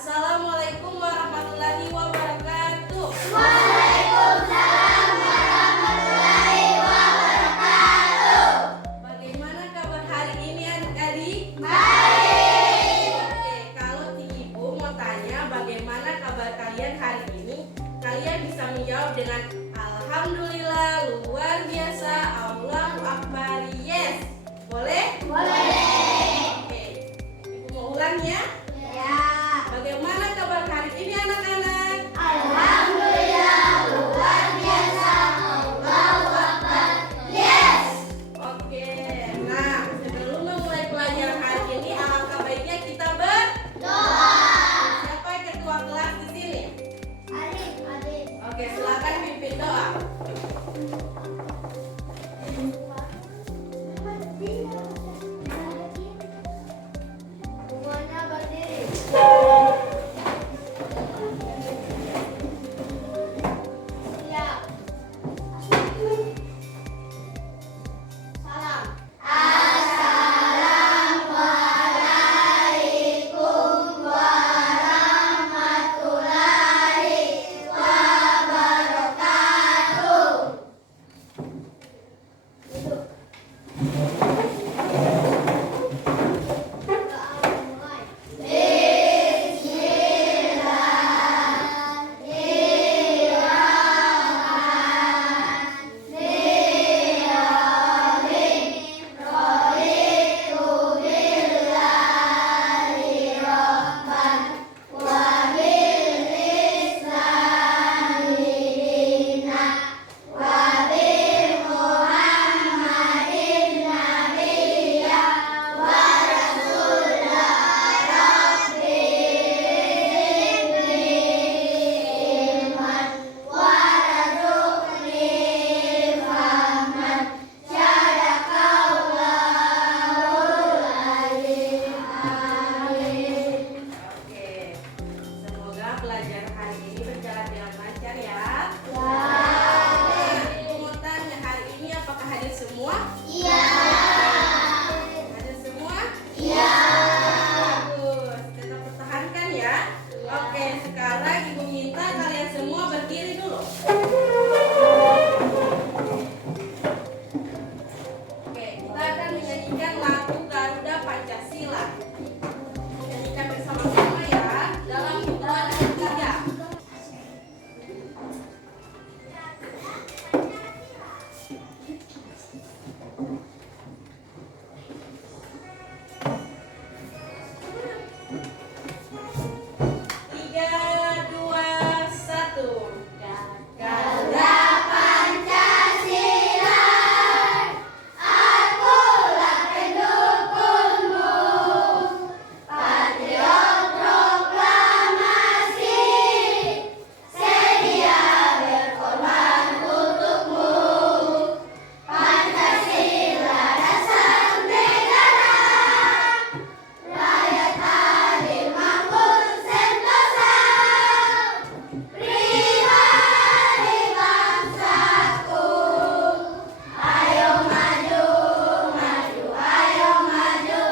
Assalamualaikum warahmatullahi wabarakatuh. Waalaikumsalam warahmatullahi wabarakatuh. Bagaimana kabar hari ini adik-adik? Baik. Oke, kalau Ibu mau tanya bagaimana kabar kalian hari ini, kalian bisa menjawab dengan Alhamdulillah, luar biasa, Allahu Akbar, yes. Boleh? Boleh. Oke, Ibu mau ulang ya? Ya. Bagaimana kabar hari ini anak-anak? Alhamdulillah, luar biasa, Allahu Akbar, yes. Oke, nah sebelum memulai pelajaran hari ini, alangkah baiknya kita berdoa. Siapa yang ketua kelas di sini? Adik. Oke, silakan pimpin doa. Semuanya berdiri. Siap. Salam. Assalamualaikum warahmatullahi wabarakatuh. Duduk. Oke, semoga pelajaran hari ini berjalan dengan lancar ya. Ibu mau tanya hari ini apakah hadir semua? Iya. Hadir semua? Iya. Bagus, tetap pertahankan ya. Oke, sekarang Ibu minta kalian semua berdiri dulu. Oke, kita akan menyanyikan lagu Garuda Pancasila. Nyanyikan bersama-sama ya, dalam hitungan ketiga. Tiga, dua, satu. Garuda Pancasila, akulah pendukungmu, patriot proklamasi, sedia berkorban untukmu. Pancasila dasar negara, rakyat hadir makmur sentosa. Pribadi bangsaku, ayo maju, maju, ayo maju,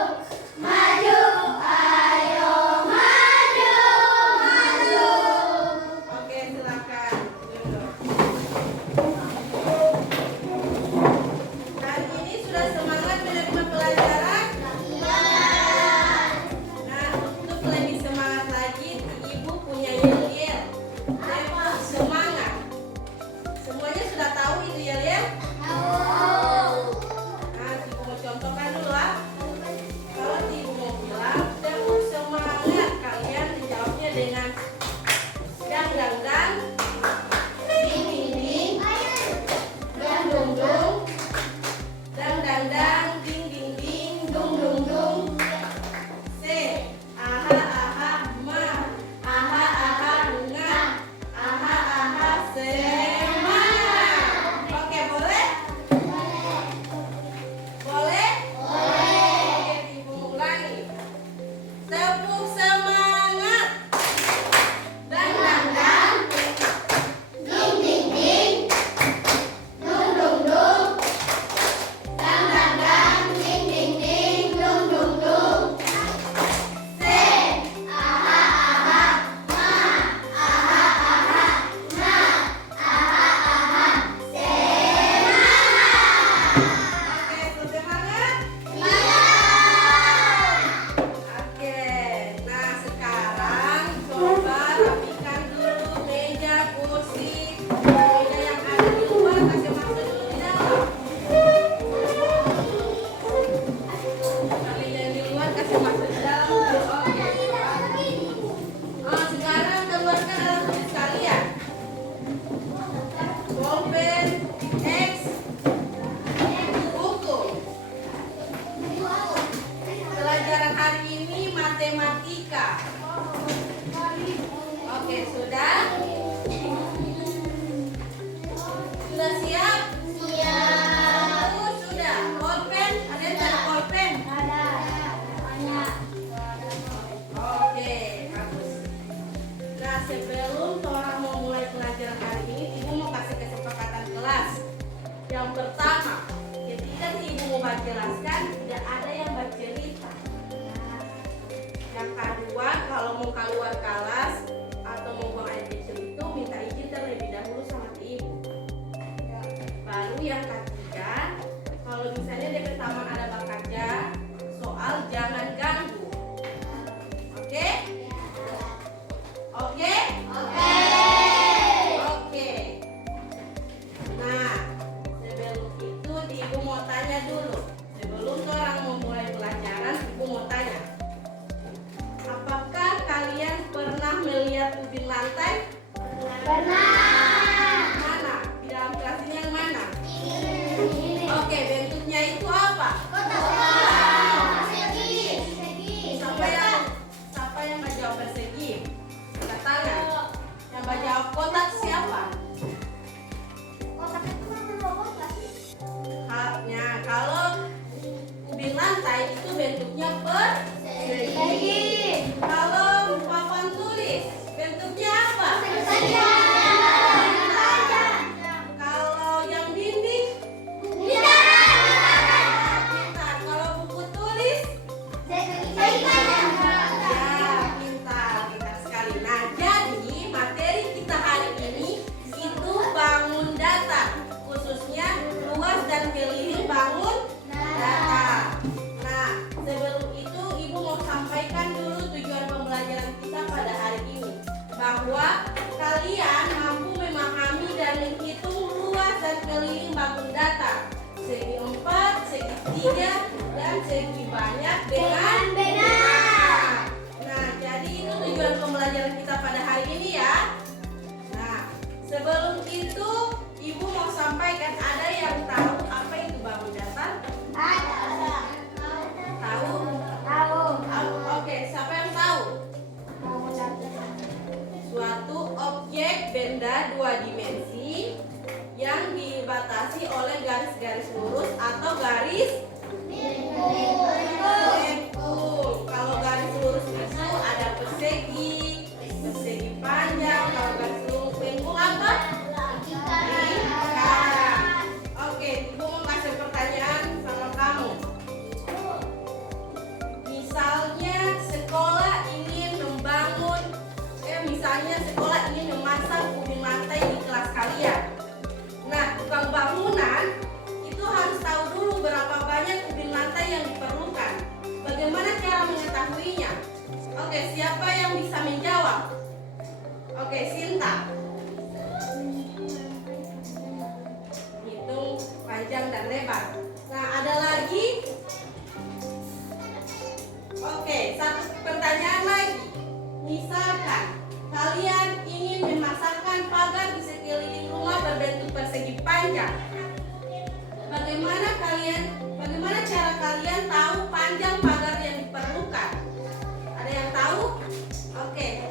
maju, ayo maju, maju. Oke, silakan duduk. Hari ini sudah semangat menerima pelajaran? Iya. Nah, untuk lebih semangat lagi, Ibu punya yel-yel. Tepuk semangat. Semuanya sudah tahu itu yel-yel? Nah, Ibu mau contohkan dulu lah. Kalau Ibu mau bilang tepuk semangat, kalian menjawabnya dengan dang dang dang, ding ding ding, dang dung dung, dang dang dang, ding ding ding, dung dung dung. Se, aha aha ma, aha aha nga, aha aha semangat. Oke, boleh? Boleh? Oke, Ibu ulangi. Tepuk semangat. Oke, sudah? Sudah siap? Siap. Sudah. Pulpen, ada yang ada pulpen? Ada. Banyak. Oke, bagus. Nah, sebelum Tora mau mulai pelajaran hari ini, Ibu mau kasih kesepakatan kelas. Yang pertama, ketika Ibu mau jelaskan, tidak ada yang bercerita. Yang kedua, kalau mau keluar kelas atau mau buang air kecil itu, minta izin terlebih dahulu sama Ibu. Baru yang ketiga, kalau misalnya di taman ada bekerja, soal jangan ganggu. Oke? Oke? Oke. Oke. Nah, sebelum itu Ibu mau tanya dulu. Sebelum orang mau mulai pelajaran, Ibu mau tanya. Apakah kalian pernah melihat ubin lantai? Pernah. Mana? Di dalam kelas ini yang mana? Ini. Oke, bentuknya itu apa? Kotak. Persegi. Siapa yang menjawab persegi? Angkat tangan. Yang menjawab kotak siapa? Kotak itu kan robot nggak sih? Kalau ubin lantai itu bentuknya persegi. Kalau papan tulis bentuknya apa? Kalau yang dinding? Pintar. Kalau buku tulis? Ya, pintar sekali. Nah, jadi materi kita hari ini itu bangun datar, khususnya luas dan keliling bangun datar. Nah, sebelum itu Ibu mau sampaikan dulu tujuan pembelajaran kita pada hari ini, bahwa kalian mampu memahami dan menghitung luas dan keliling bangun datar, segi 4, segi 3, dan segi banyak dengan benar. Nah, jadi itu tujuan pembelajaran kita pada hari ini ya. Nah, sebelum itu Ibu mau sampaikan, ada yang tahu apa itu bangun datar? Tahu? Oke, siapa yang tahu? Suatu objek benda dua dimensi yang dibatasi oleh garis-garis lurus atau garis lengkung. Kalau garis lurus itu ada persegi panjang. Kalau garis lengkung apa? Lingkaran. Oke, Ibu mau kasih pertanyaan sama kamu. Misalnya sekolah ingin memasang ubin lantai di kelas kalian. Nah, tukang bangunan itu harus tahu dulu berapa banyak ubin lantai yang diperlukan. Bagaimana cara mengetahuinya? Oke, siapa yang bisa menjawab? Oke, Sinta. Hitung panjang dan lebar. Nah, ada lagi? Oke, satu pertanyaan lagi. Misalkan kalian ingin memasangkan pagar di sekeliling rumah berbentuk persegi panjang. Bagaimana cara kalian tahu panjang pagar yang diperlukan? Ada yang tahu? Oke.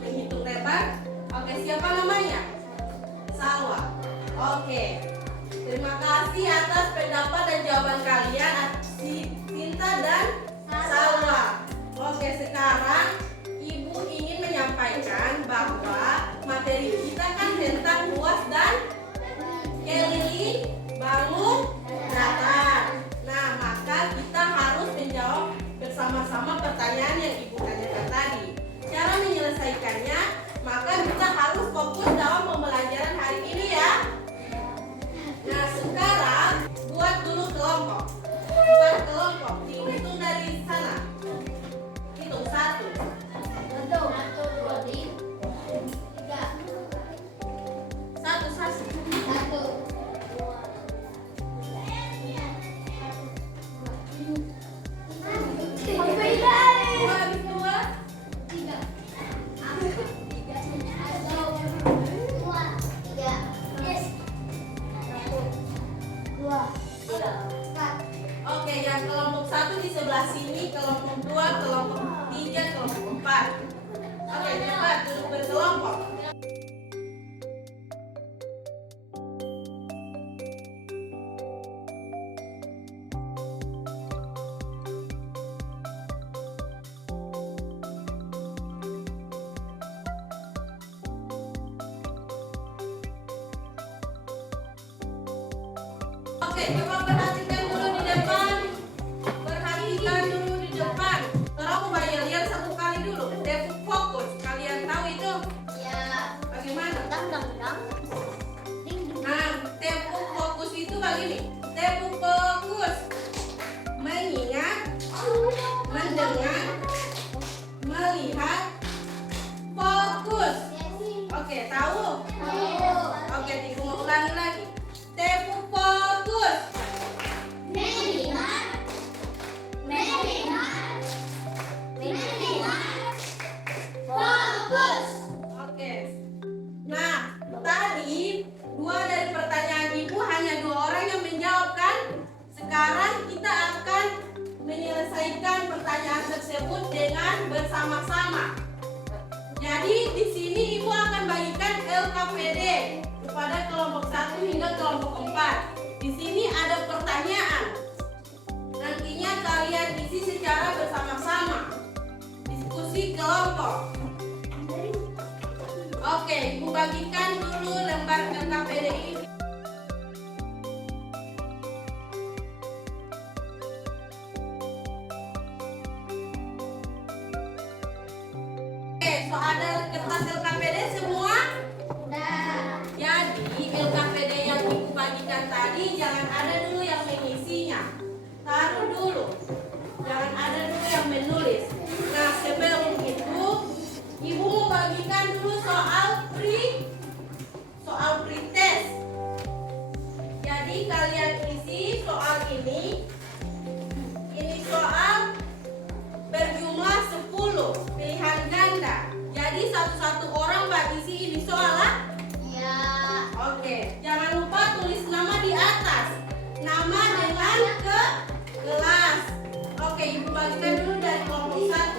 Menghitung lebar. Oke, siapa namanya? Salwa. Oke. Terima kasih atas pendapat dan jawaban kalian, Sinta dan Salwa. Oke, sekarang Ibu ingin menyampaikan bahwa materi kita kan tentang luas dan keliling bangun datar. Nah, maka kita harus menjawab bersama-sama pertanyaan yang Ibu Oke, coba perhatikan dulu di depan. Perhatikan dulu di depan. Terus aku bayar satu kali dulu. Tepuk fokus. Kalian tahu itu? Ya. Bagaimana? Dang dang dang. Ding ding. Nah, tepuk fokus itu begini. Tepuk fokus. Mengingat, mendengar, melihat, fokus. Oke, tahu? Oke, Ibu mau ulangi lagi. Tepuk fokus. Melihat. Fokus. Oke. Nah, tadi dua dari pertanyaan Ibu hanya 2 orang yang menjawab kan? Sekarang kita akan menyelesaikan pertanyaan tersebut dengan bersama-sama. Jadi di sini Ibu akan bagikan LKPD kepada kelompok 1 hingga kelompok 4. Di sini ada pertanyaan. Nantinya kalian isi secara bersama-sama. Diskusi kelompok. Oke, Ibu bagikan dulu lembar LKPD ini. Oke, so ada kertas LKPD semua? Udah. Jadi LKPD yang Ibu bagikan tadi jangan ada dulu yang mengisinya. Taruh dulu. Jangan ada dulu yang menulis. Nah, sebelum itu Ibu mau bagikan dulu soal pre-test. Jadi kalian isi soal ini. Ini soal berjumlah 10 pilihan ganda. Jadi satu-satu orang Mbak isi ini soal lah. Ya. Oke, jangan lupa tulis nama di atas. Nama dengan kelas. Oke, Ibu bagikan dulu dari kelompok 1.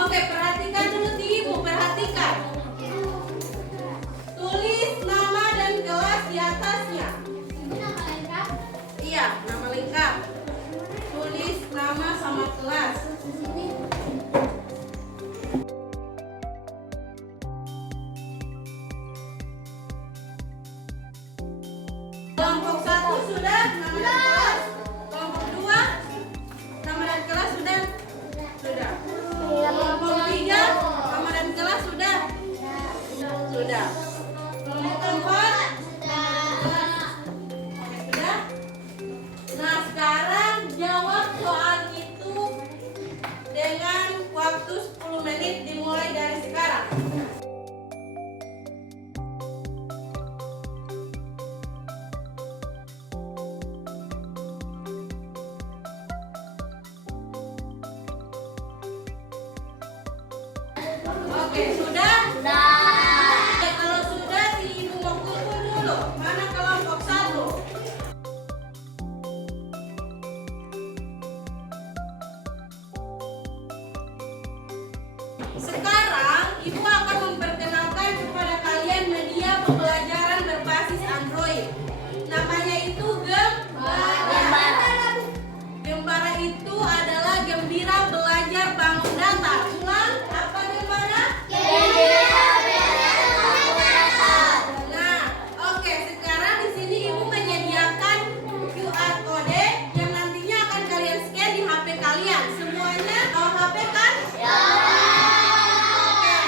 Oke, perhatikan dulu Ibu, perhatikan. Tulis nama dan kelas di atasnya. Ini nama lengkap. Iya, nama lengkap. Tulis nama sama kelas. Di sini. Kelompok 1 sudah nama dan kelas. Kelompok 2 nama dan kelas sudah. Sudah. Kelompok 3 nama dan kelas sudah. Sudah. Kelompok 4 Oke, sudah. Nah, sekarang jawab soal itu dengan waktu 10 menit dimulai dari sekarang. Oke, sudah? Oke, kalau sudah, Ibu mau kumpul dulu. Mana kelompok 1? Sekarang Ibu akan memperkenalkan kepada kalian media pembelajaran berbasis Android. Namanya itu Gembara. Gembara itu adalah gembira belajar bangun data. Ulang, apa Gembara? Nah, oke. Sekarang di sini Ibu menyediakan QR code yang nantinya akan kalian scan di HP kalian. Semuanya tahu HP kan? Ya. Oke.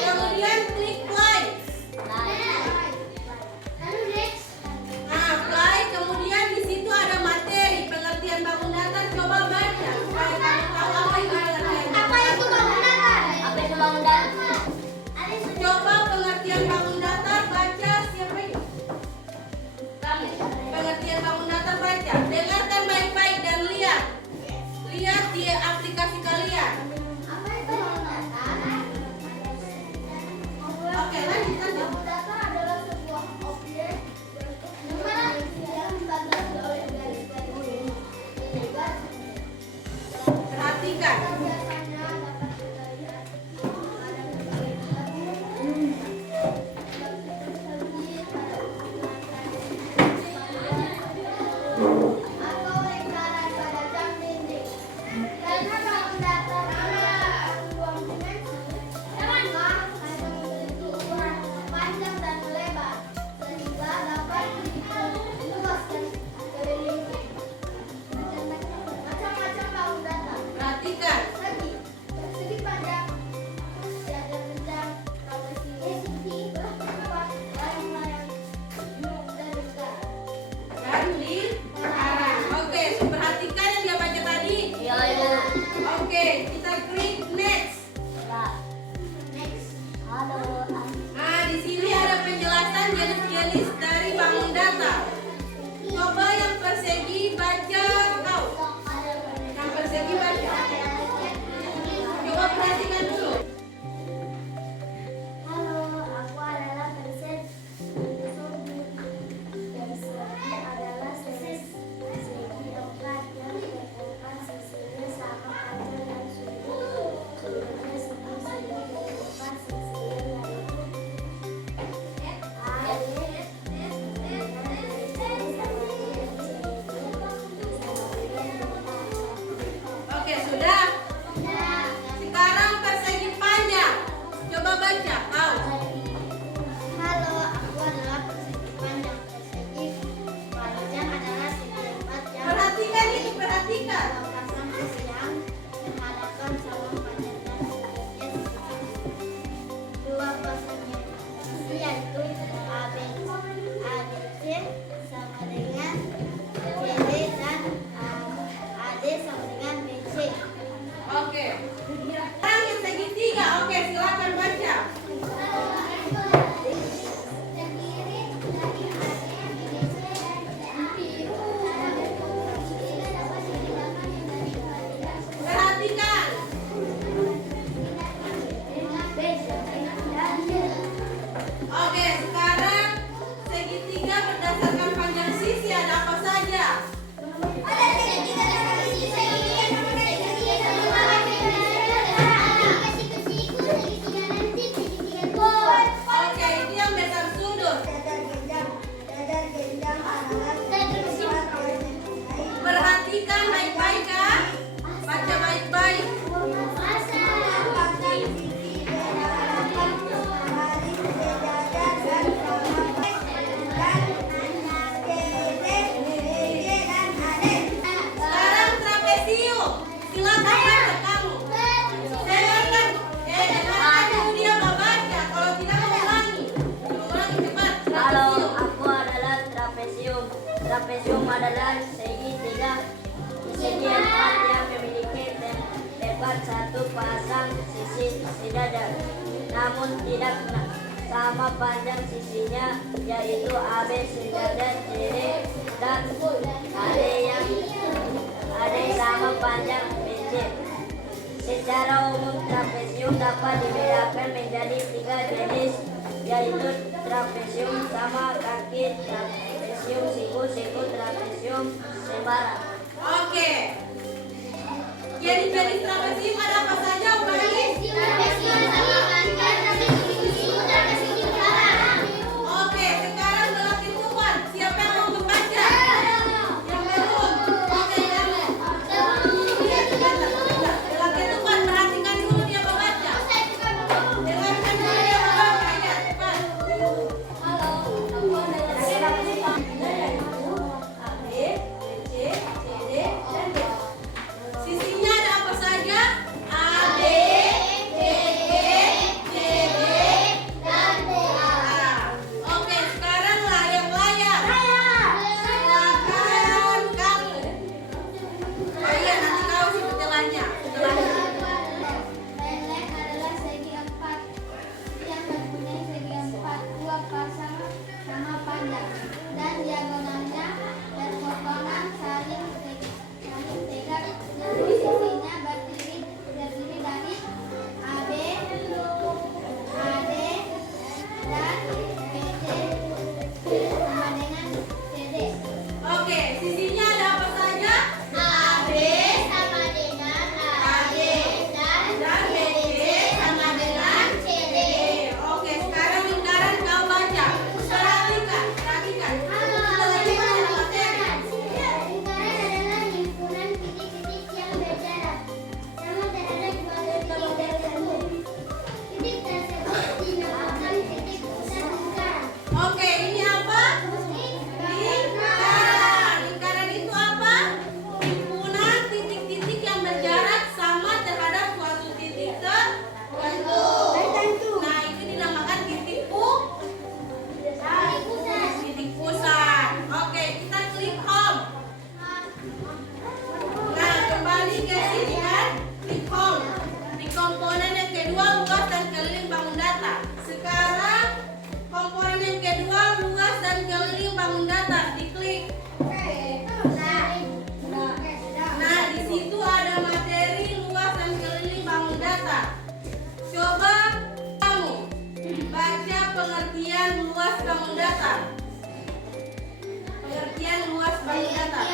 Kemudian klik play. Nah, play. Kemudian di situ ada materi pengertian bangun datar. Coba baca supaya kamu tahu apa itu pengertian bangun datar. Coba pengertian bangun datar baca. Siapa itu? Pengertian bangun datar baca. Dengarkan baik-baik dan lihat. Lihat di aplikasi kalian. Oke, lanjut. Perhatikan. Perhatikan. Dan diarah. Oke, perhatikan yang dia baca tadi. Oke, kita klik next. Nah, di sini ada penjelasan jenis-jenis dari bangun datar. Coba yang persegi baca kau. Yang persegi baca. Coba perhatikan dulu. Oke, sudah. Sekarang persegi panjang. Coba baca kau. Perhatikan ini, perhatikan. Yaitu ABC sama dengan CD dan AD sama dengan BC. Oke. Sekarang yang segitiga. Oke, silakan baca. Perhatikan. Oke, sekarang segitiga berdasarkan panjang sisi ada apa saja? Oke, ini yang dasar sudut. Perhatikan baik-baik ya. Baca baik-baik. Sekarang trapesium. Silakan baca kamu. Dengarkan. Dengarkan dulu dia membaca. Kalau tidak ulangi. Ulangi cepat. Halo, Trapesium. aku adalah trapesium. Trapesium adalah segitiga segi empat yang memiliki lebar satu pasang sisi sedada, namun tidak sama panjang sisinya, yaitu AB sedada, CD dan AD sama panjang BC. Secara umum trapesium dapat dibedakan menjadi tiga jenis, yaitu trapesium sama kaki, trapesium siku, trapesium sembara. Oke. Jenis-jenis trapesium ada apa saja, ulangi? Oke, sekarang dalam hitungan. Siapa yang mau membaca? Yang belum? Oke, kamu. Lihat, sebentar. Dalam hitungan, perhatikan dulu dia membaca. Dengarkan dulu dia membaca, ya, cepat. A, B, C, D, dan D. Sisinya ada apa saja? A, pengertian luas bangun datar. Pengertian luas bangun datar.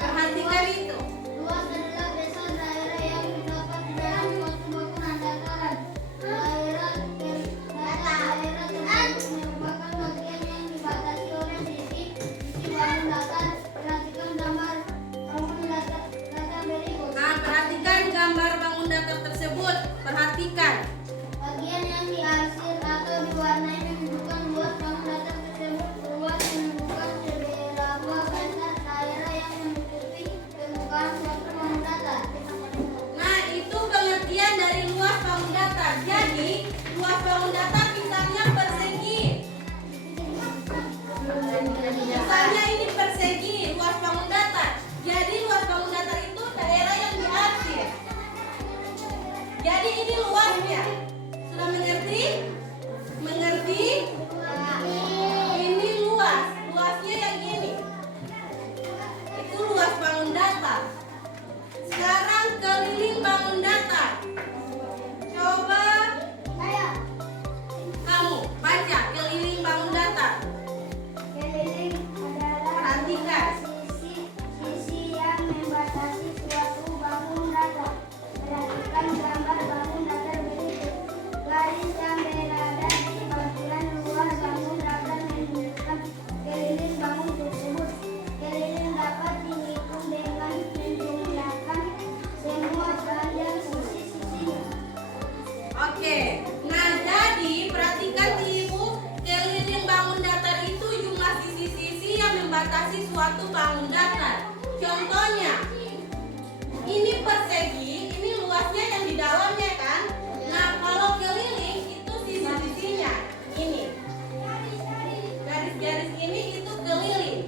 Perhatikan itu. Luas adalah besar daerah yang terdapat di dalam suatu bangunan dataran. Daerah tersebut merupakan bagian yang dibatasi oleh sisi bangun datar. Perhatikan gambar bangun datar berikut. Nah, perhatikan gambar bangun datar tersebut. Perhatikan. Bagian yang diarsir atau diwarnai menunjukkan luas bangun datar tersebut. Luas menunjukkan seberapa besar daerah yang menutupi permukaan suatu bangun datar. Nah, itu pengertian dari luas bangun datar. Jadi, luas bangun datar misalnya persegi. Misalnya ini persegi, luas bangun datar. Jadi, luas bangun datar itu daerah yang diarsir. Jadi, ini luasnya. Sudah mengerti? Mengerti? Ini luas. Luasnya yang ini. Itu luas bangun datar. Sekarang keliling bangun datar. Coba kamu baca keliling bangun datar. Keliling adalah Perhatikan. sisi yang membatasi suatu bangun datar. Perhatikan gambar bangun datar berikut. Garis yang berada di bagian luar bangun datar menunjukkan keliling bangun tersebut. Keliling dapat dihitung dengan menjumlahkan semua panjang sisi-sisinya. Oke. Nah, jadi perhatikan ibu, keliling bangun datar itu jumlah sisi-sisi yang membatasi suatu bangun datar. Contohnya, ini persegi, ini luasnya yang di dalamnya kan? Nah, kalau keliling itu sisi-sisinya. Ini. Garis-garis ini itu keliling.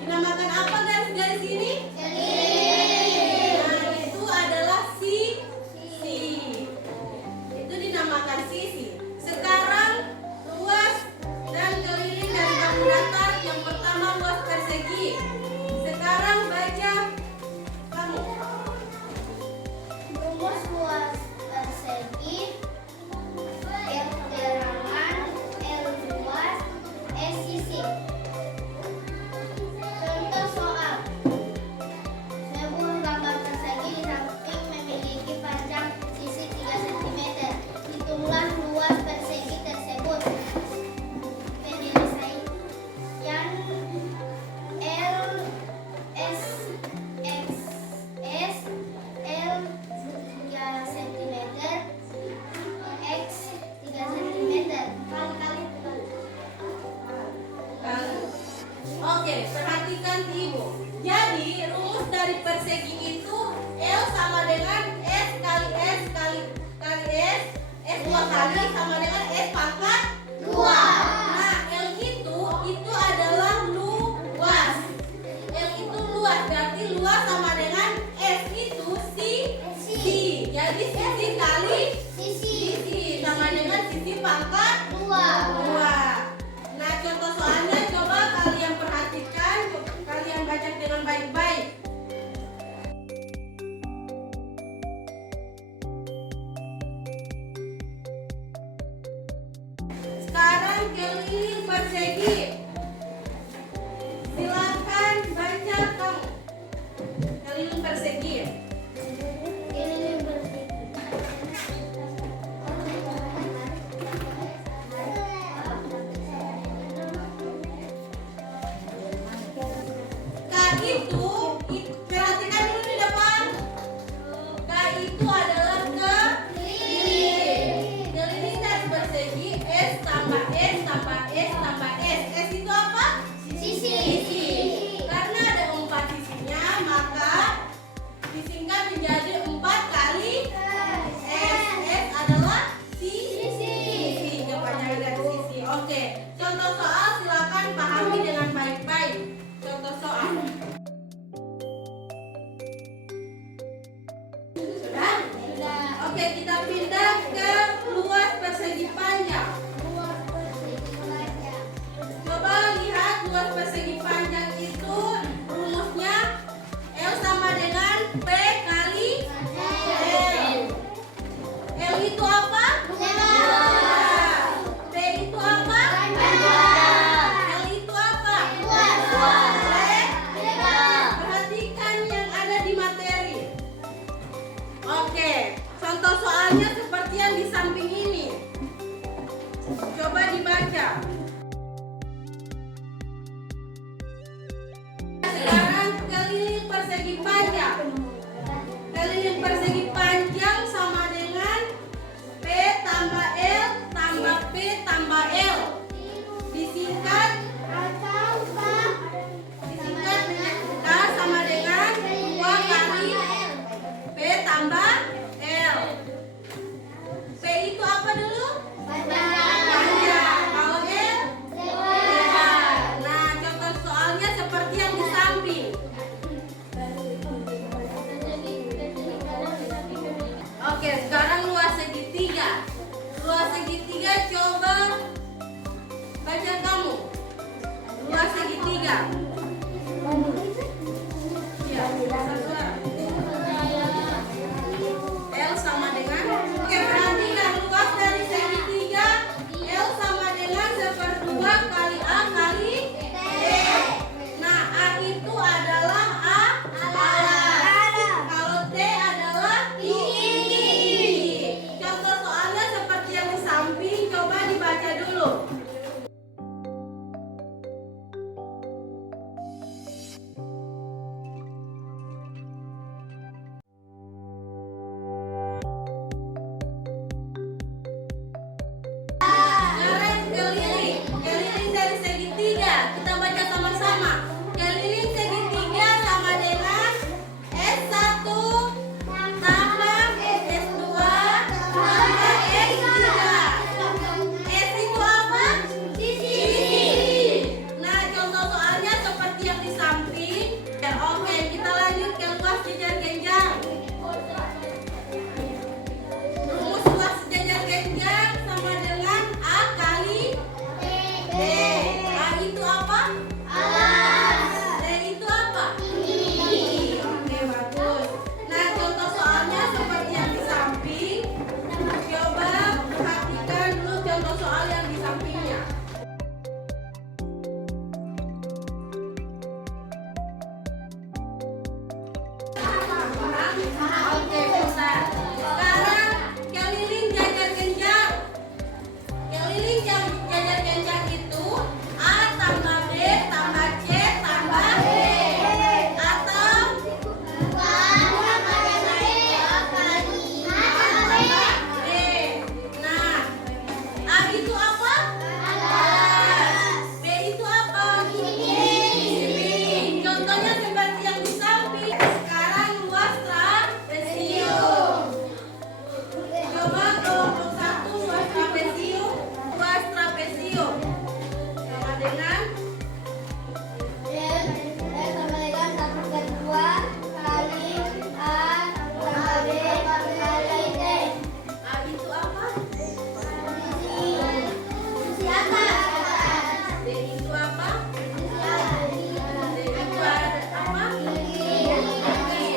Dinamakan apa garis-garis ini? Nah, itu adalah sisi. Itu dinamakan sisi. Sekarang luas dan keliling dari bangun datar. Yang pertama luas persegi. Sekarang baca kamu. Rumus luas persegi L terangan, L luas, S sisi. Contoh soal. Sebuah gambar persegi di samping memiliki panjang sisi 3 cm. Hitunglah luas persegi tersebut. Penyelesaian L S X S L 3 cm X 3 cm kali-kali. Oke, perhatikan ibu. Jadi rumus dari persegi itu L sama dengan S kali S kali S. S 2 kali sama dengan S pangkat 2. Nah, L itu adalah luas. L itu luas, berarti luas sama dengan S itu sisi. Jadi sisi kali Sisi sisi sama dengan sisi pangkat 2. 2. Nah, contoh soalnya coba kalian perhatikan, kalian baca dengan baik-baik. Sekarang keliling persegi. Silakan baca kamu. Keliling persegi. Keliling persegi. soalnya seperti yang di samping ini. Coba dibaca. Sekarang keliling persegi panjang. Keliling persegi panjang sama dengan P tambah L tambah P tambah L. Disingkat K sama dengan 2 kali P tambah L. P itu apa dulu? Panjang. Kalau L? Lebar. Nah, contoh soalnya seperti yang di samping. Oke, sekarang luas segitiga. Luas segitiga coba baca kamu. Luas segitiga. Ya, L sama dengan. Oke, perhatikan luas dari segitiga. L sama dengan 1/2 kali A kali T. Nah, A itu adalah alas. Kalau T adalah tinggi. Contoh soalnya seperti yang di samping. Coba dibaca dulu. Sekarang keliling. Keliling dari segitiga. Kita baca sama-sama. Keliling segitiga sama dengan S1 tambah S2 tambah S3. S itu apa? Sisi. Nah, contoh soalnya seperti yang di samping. Oke, kita lanjut ke luas sejajar genjang. Rumus luas sejajar genjang sama dengan A kali D. A itu apa? Alas. D itu apa? Tinggi. Oke, bagus. Nah, contoh soalnya seperti yang di samping. Coba perhatikan dulu contoh soal yang di sampingnya. Oke, besar. Sekarang keliling jajar genjang. Keliling jajar genjang itu A tambah B tambah C tambah D. Atau D. Nah, A itu apa? Alas. B itu apa? Tinggi. Contohnya seperti yang di samping. Sekarang luas trapesium. Coba kelompok 1 luas trapesium. Luas trapesium sama dengan A itu apa? D itu apa? D itu apa?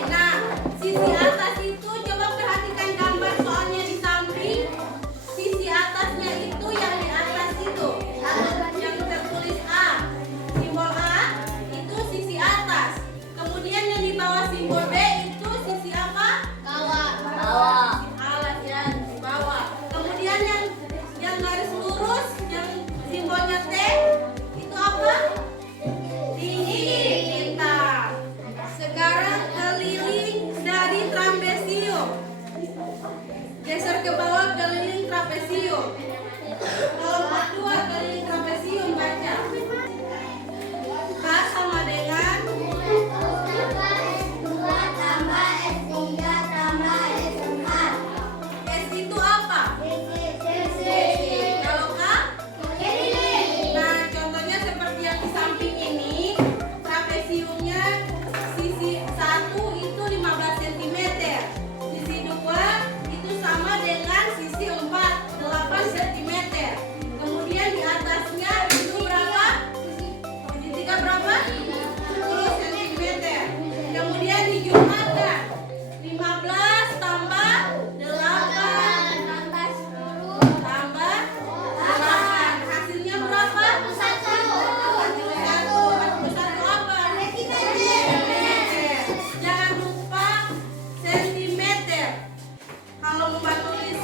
Nah, sisi atas itu coba perhatikan gambar soalnya di samping. Sisi atasnya itu yang di atas itu, yang tertulis A. Simbol A itu sisi atas. Kemudian yang di bawah simbol B itu sisi apa? Bawah. Alas ya, di bawah. Kemudian yang garis lurus, yang simbolnya T itu apa? Tinggi. Pintar. Sekarang keliling dari trapesium. Geser ke bawah keliling trapesium. Kelompok 2 keliling trapesium baca. K sama dengan S itu apa? Kalau K? Nah, contohnya seperti yang di samping ini. Trapesiumnya sisi 1 itu 15 cm. Sisi 2 itu sama dengan sisi 4, 8 cm. Kemudian di atasnya itu berapa? Sisi 3 berapa? 10 cm. Kemudian dijumlahkan 15 tambah 8 tambah 8. Hasilnya berapa? 41. 41 apa? Jangan lupa sentimeter. Kalau mau tulis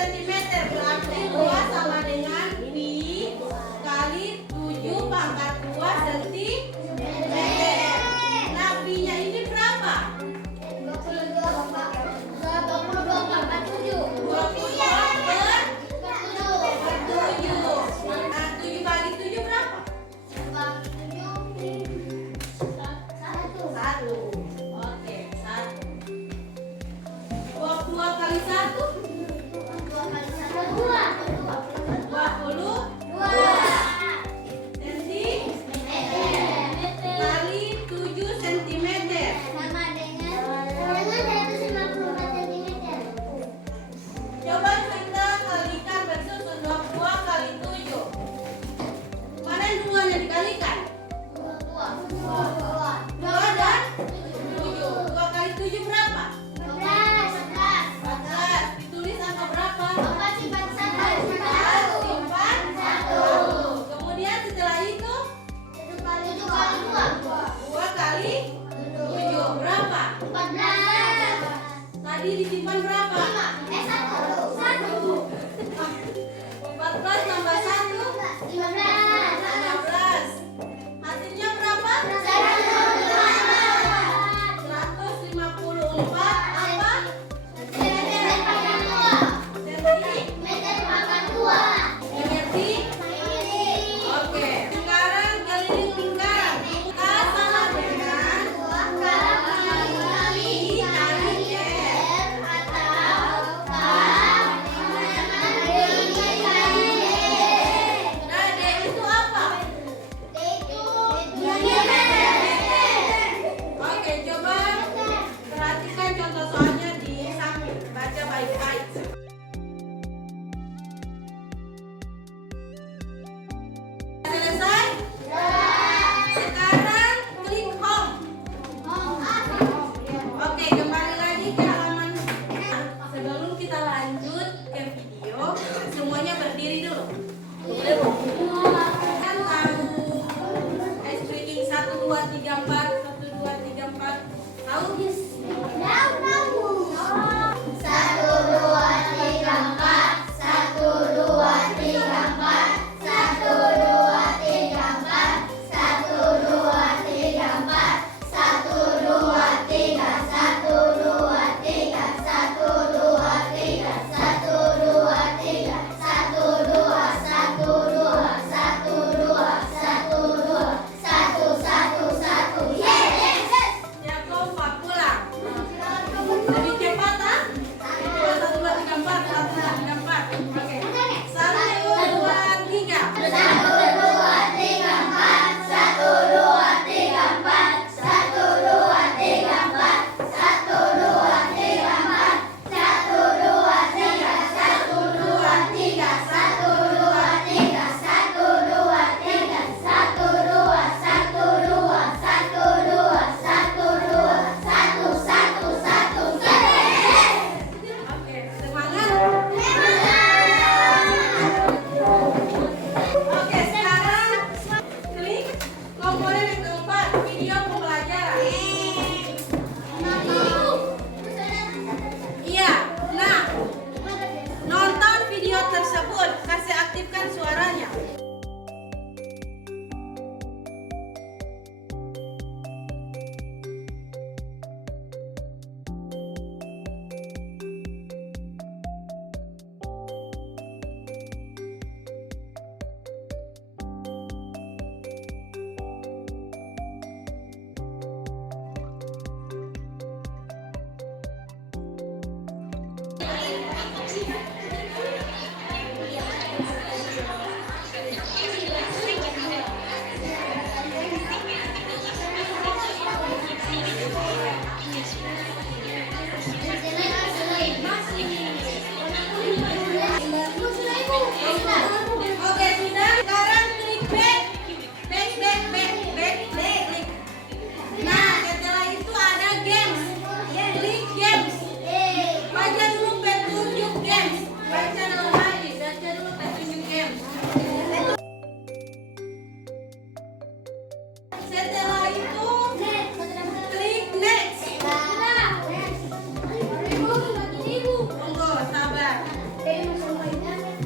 cm berarti luas sama dengan pi kali 7 pangkat 2 cm. Nah, pi-nya ini berapa? 7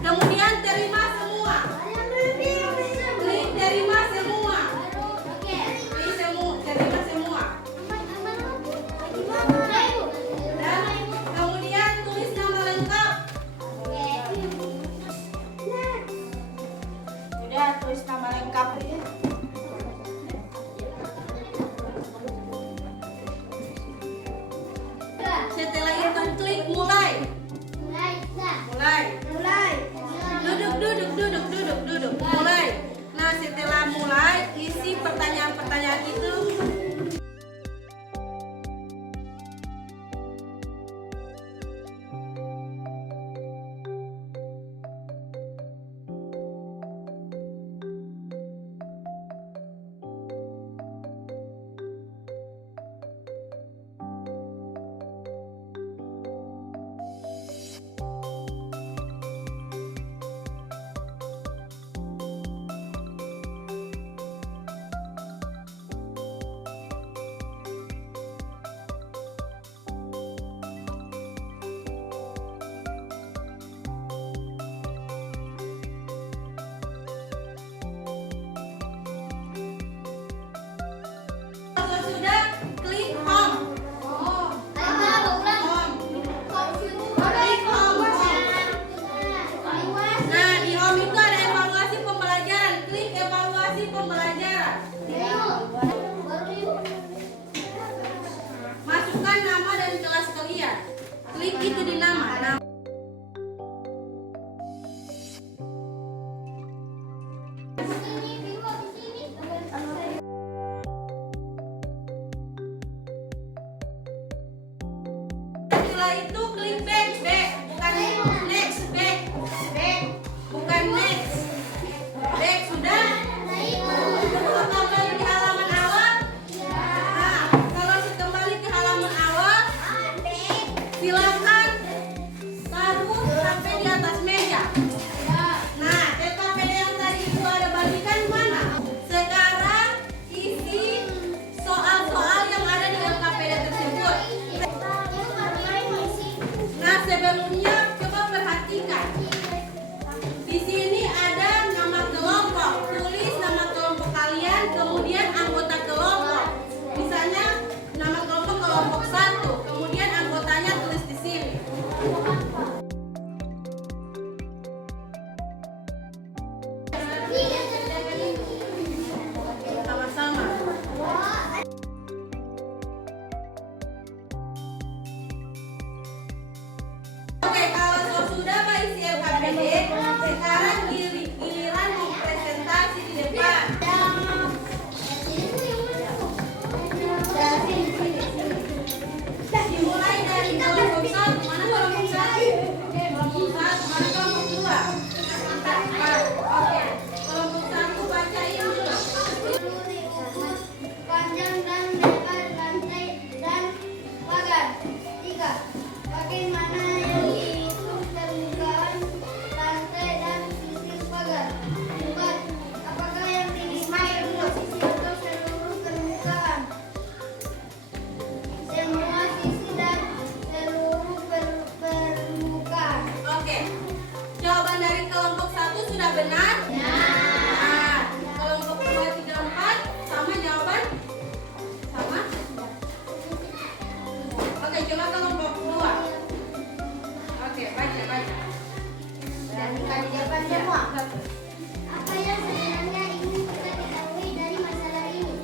Kemudian terima semua. Klik terima semua. Klik terima semua. Dan kemudian tulis nama lengkap. Udah tulis nama lengkap. Setelah itu klik mulai. Duduk. Mulai. Nah, setelah mulai, isi pertanyaan-pertanyaan itu. Kalau sudah, klik home. Nah, di home itu ada evaluasi pembelajaran. Klik evaluasi pembelajaran. Masukkan nama dan kelas kalian. Klik itu di nama. Setelah itu klik back, bukan next, back, bukan next, back sudah. Kembali di halaman awal. Nah, kalau kembali ke halaman awal, silakan taruh HP di atas meja. Nah, TKPD yang tadi itu ada bagikan mana? Sekarang isi soal-soal yang ada di LKPD tersebut. Nah, sebelumnya coba perhatikan. Di sini ada nama kelompok. Tulis nama kelompok kalian, kemudian anggota kelompok. Misalnya nama kelompok 1, kemudian anggotanya tulis di sini. Sama-sama. Oke, kalau sudah isi LKPD, sekarang giliran presentasi di depan. Dimulai dari kelompok 1. Mana kelompok 1? Kelompok 1, mana kelompok 2? Oke, kelompok 1 bacain dulu. Panjang dan lebar lantai dan pagar. 3. Bagaimana yang dihitung permukaan lantai dan sisi pagar? 4. Apakah yang dihitung semua sisi atau seluruh permukaan? Semua sisi dan seluruh permukaan. Oke, jawaban dari kelompok 1 sudah benar? Nah, kelompok 2, 3, 4 sama jawaban? Sama? Oke, coba kelompok 2. Oke, baca. Dan dikasih jawaban semua. Apa yang sebenarnya ingin kita ketahui dari masalah ini?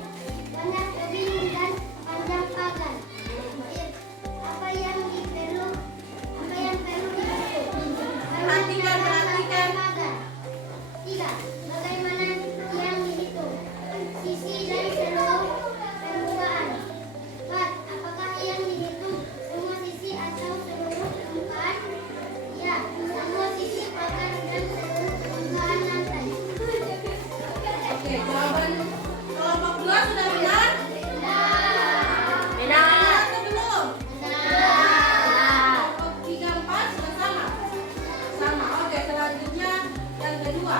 Banyak tebing dan panjang pagar. Apa yang perlu dihitung? Perhatikan. Pagar. 3. Bagaimana yang dihitung? Sisi dan seluruh permukaan. 4. Apakah yang dihitung semua sisi atau seluruh permukaan? Ya, semua sisi pagar dan seluruh permukaan lantai. Oke, jawaban kelompok 2 sudah benar? Benar atau belum? Kelompok 3, 4 sudah sama? Sama. Oke, selanjutnya yang kedua.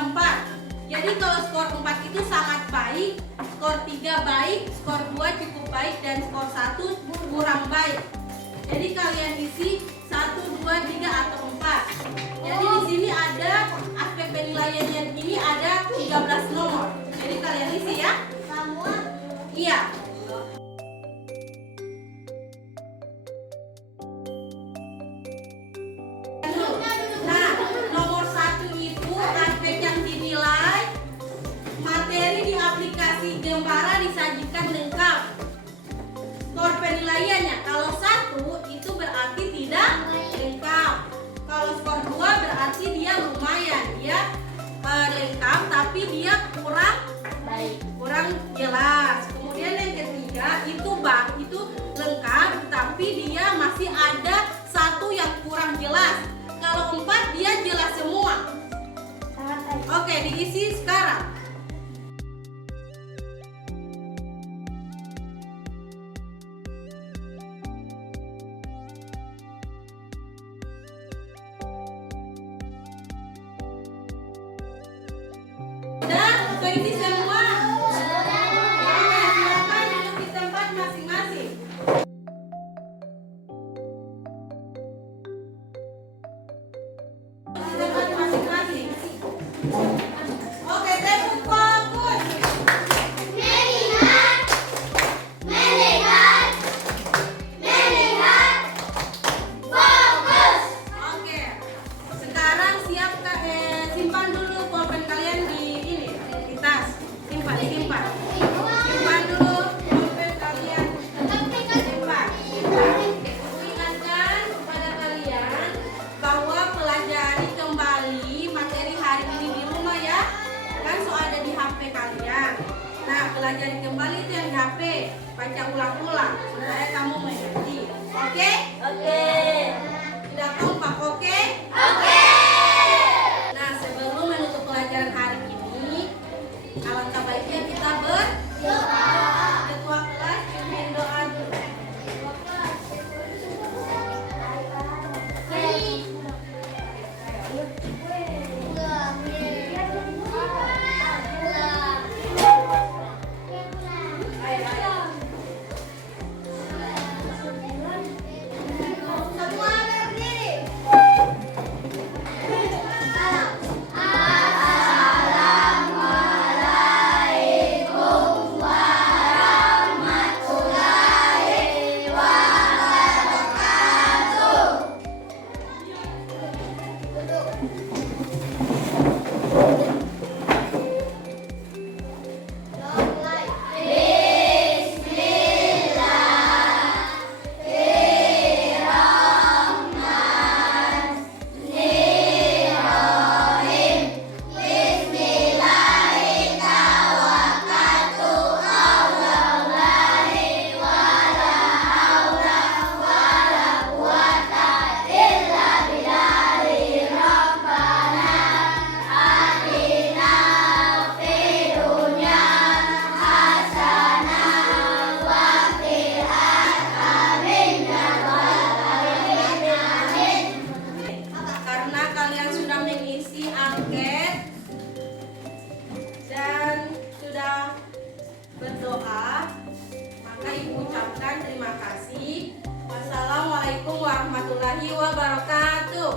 ada 4. Jadi kalau skor 4 itu sangat baik, skor 3 baik, skor 2 cukup baik, dan skor 1 kurang baik. Jadi kalian isi 1, 2, 3 atau 4. Jadi di sini ada aspek penilaiannya, ini ada 13 nomor. Jadi kalian isi ya. Semua. Iya. Nah, nomor 1 itu aspek yang dinilai, materi di aplikasi Gembala disajikan lengkap. Skor penilaiannya, kalau 1 itu berarti tidak lengkap. Kalau skor 2 berarti dia lumayan, dia lengkap tapi dia kurang jelas. Kemudian yang ketiga itu lengkap tapi dia masih ada 1 yang kurang jelas. Kalau 4 dia jelas semua. Oke, diisi sekarang. Udah, keisi semua. Oke, silakan duduk di tempat masing-masing. Di tempat masing-masing. Oke, tepuk fokus. Melihat, fokus. Oke, sekarang simpan dulu pulpen kalian di tas. Simpan dulu pulpen kalian. Simpan. Aku ingatkan kepada kalian bahwa pelajari kembali materi hari ini di rumah ya. Kan soal ada di HP kalian. Nah, pelajari kembali itu yang di HP. Baca ulang-ulang supaya kamu mengerti. Oke? Oke. Tidak kompak, oke? Oke. Nah, sebelum menutup pelajaran hari ini, alangkah baiknya kita berdoa. Ketua kelas pimpin doa dulu. Semua berdiri. Karena kalian sudah mengisi angket dan sudah berdoa, maka ibu ucapkan terima kasih. Wassalamualaikum warahmatullahi wabarakatuh.